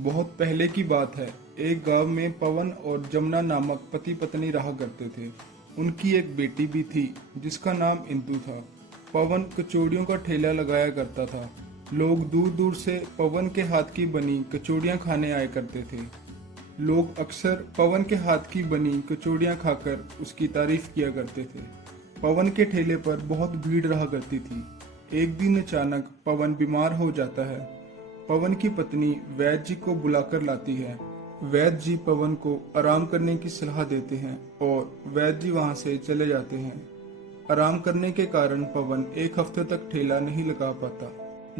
बहुत पहले की बात है। एक गांव में पवन और जमुना नामक पति पत्नी रहा करते थे। उनकी एक बेटी भी थी जिसका नाम इंदु था। पवन कचौड़ियों का ठेला लगाया करता था। लोग दूर दूर से पवन के हाथ की बनी कचौड़ियां खाने आया करते थे। लोग अक्सर पवन के हाथ की बनी कचौड़ियां खाकर उसकी तारीफ किया करते थे। पवन के ठेले पर बहुत भीड़ रहा करती थी। एक दिन अचानक पवन बीमार हो जाता है। पवन की पत्नी वैद्य जी को बुलाकर लाती है। वैद्य जी पवन को आराम करने की सलाह देते हैं और वैद्य जी वहां से चले जाते हैं। आराम करने के कारण पवन एक हफ्ते तक ठेला नहीं लगा पाता,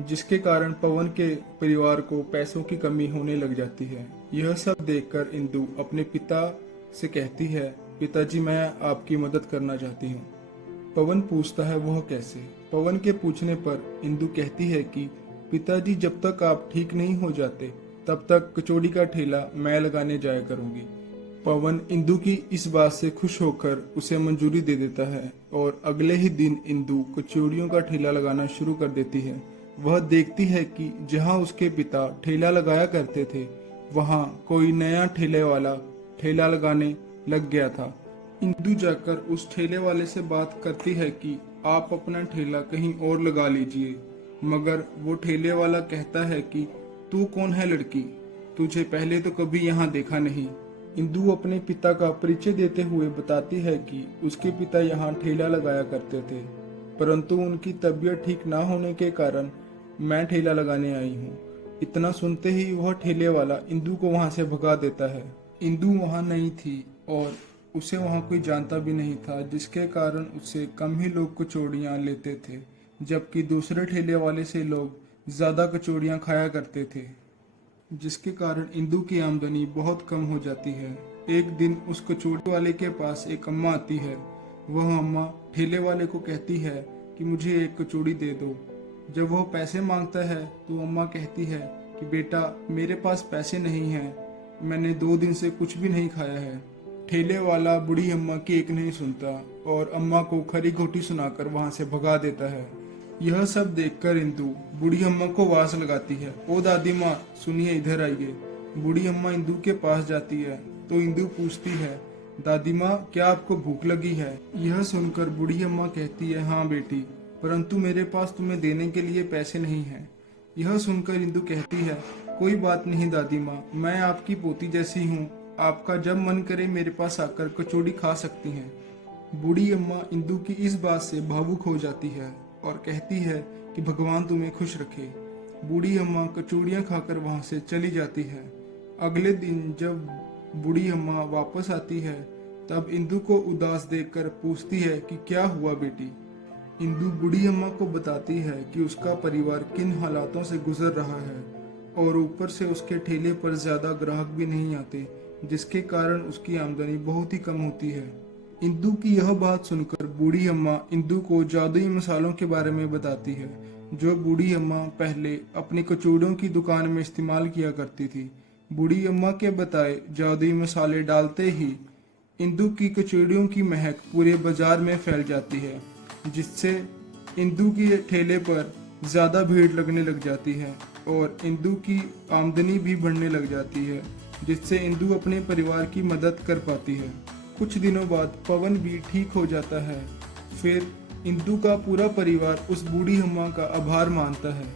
जिसके कारण पवन के परिवार को पैसों की कमी होने लग जाती है। यह सब देखकर इंदु अपने पिता से कहती है, पिताजी मैं आपकी मदद करना चाहती हूँ। पवन पूछता है वह कैसे। पवन के पूछने पर इंदु कहती है कि पिताजी जब तक आप ठीक नहीं हो जाते तब तक कचौड़ी का ठेला मैं लगाने जाया करूंगी। पवन इंदु की इस बात से खुश होकर उसे मंजूरी दे देता है और अगले ही दिन इंदु कचौड़ियों का ठेला लगाना शुरू कर देती है। वह देखती है कि जहां उसके पिता ठेला लगाया करते थे वहां कोई नया ठेले वाला ठेला लगाने लग गया था। इंदु जाकर उस ठेले वाले से बात करती है कि आप अपना ठेला कहीं और लगा लीजिए, मगर वो ठेले वाला कहता है कि तू कौन है लड़की, तुझे पहले तो कभी यहाँ देखा नहीं। इंदु अपने पिता का परिचय देते हुए बताती है कि उसके पिता यहाँ ठेला लगाया करते थे, परंतु उनकी तबीयत ठीक ना होने के कारण मैं ठेला लगाने आई हूँ। इतना सुनते ही वह ठेले वाला इंदु को वहाँ से भगा देता है। इंदु वहाँ नहीं थी और उसे वहाँ कोई जानता भी नहीं था, जिसके कारण उससे कम ही लोग कचौड़ियाँ लेते थे, जबकि दूसरे ठेले वाले से लोग ज़्यादा कचौड़ियाँ खाया करते थे, जिसके कारण इंदु की आमदनी बहुत कम हो जाती है। एक दिन उस कचौड़ी वाले के पास एक अम्मा आती है। वह अम्मा ठेले वाले को कहती है कि मुझे एक कचौड़ी दे दो। जब वह पैसे मांगता है तो अम्मा कहती है कि बेटा मेरे पास पैसे नहीं हैं, मैंने 2 दिन से कुछ भी नहीं खाया है। ठेले वाला बूढ़ी अम्मा की एक नहीं सुनता और अम्मा को खरी खोटी सुनाकर वहां से भगा देता है। यह सब देखकर इंदु बूढ़ी अम्मा को आवाज लगाती है, ओ दादी माँ सुनिए, इधर आइए। बूढ़ी अम्मा इंदु के पास जाती है तो इंदु पूछती है, दादी माँ क्या आपको भूख लगी है? यह सुनकर बूढ़ी अम्मा कहती है, हाँ बेटी, परंतु मेरे पास तुम्हें देने के लिए पैसे नहीं है। यह सुनकर इंदु कहती है, कोई बात नहीं दादी माँ, मैं आपकी पोती जैसी हूँ, आपका जब मन करे मेरे पास आकर कचौड़ी खा सकती हैं। बूढ़ी अम्मा इंदु की इस बात से भावुक हो जाती है और कहती है कि भगवान तुम्हें खुश रखे। बूढ़ी अम्मा कचौड़ियाँ खाकर वहाँ से चली जाती है। अगले दिन जब बूढ़ी अम्मा वापस आती है तब इंदु को उदास देखकर पूछती है कि क्या हुआ बेटी। इंदु बूढ़ी अम्मा को बताती है कि उसका परिवार किन हालातों से गुजर रहा है और ऊपर से उसके ठेले पर ज्यादा ग्राहक भी नहीं आते, जिसके कारण उसकी आमदनी बहुत ही कम होती है। इंदु की यह बात सुनकर बूढ़ी अम्मा इंदु को जादुई मसालों के बारे में बताती है, जो बूढ़ी अम्मा पहले अपनी कचौड़ियों की दुकान में इस्तेमाल किया करती थी। बूढ़ी अम्मा के बताए जादुई मसाले डालते ही इंदु की कचौड़ियों की महक पूरे बाजार में फैल जाती है, जिससे इंदु के ठेले पर ज्यादा भीड़ लगने लग जाती है और इंदु की आमदनी भी बढ़ने लग जाती है, जिससे इंदु अपने परिवार की मदद कर पाती है। कुछ दिनों बाद पवन भी ठीक हो जाता है। फिर इंदु का पूरा परिवार उस बूढ़ी अम्मा का आभार मानता है।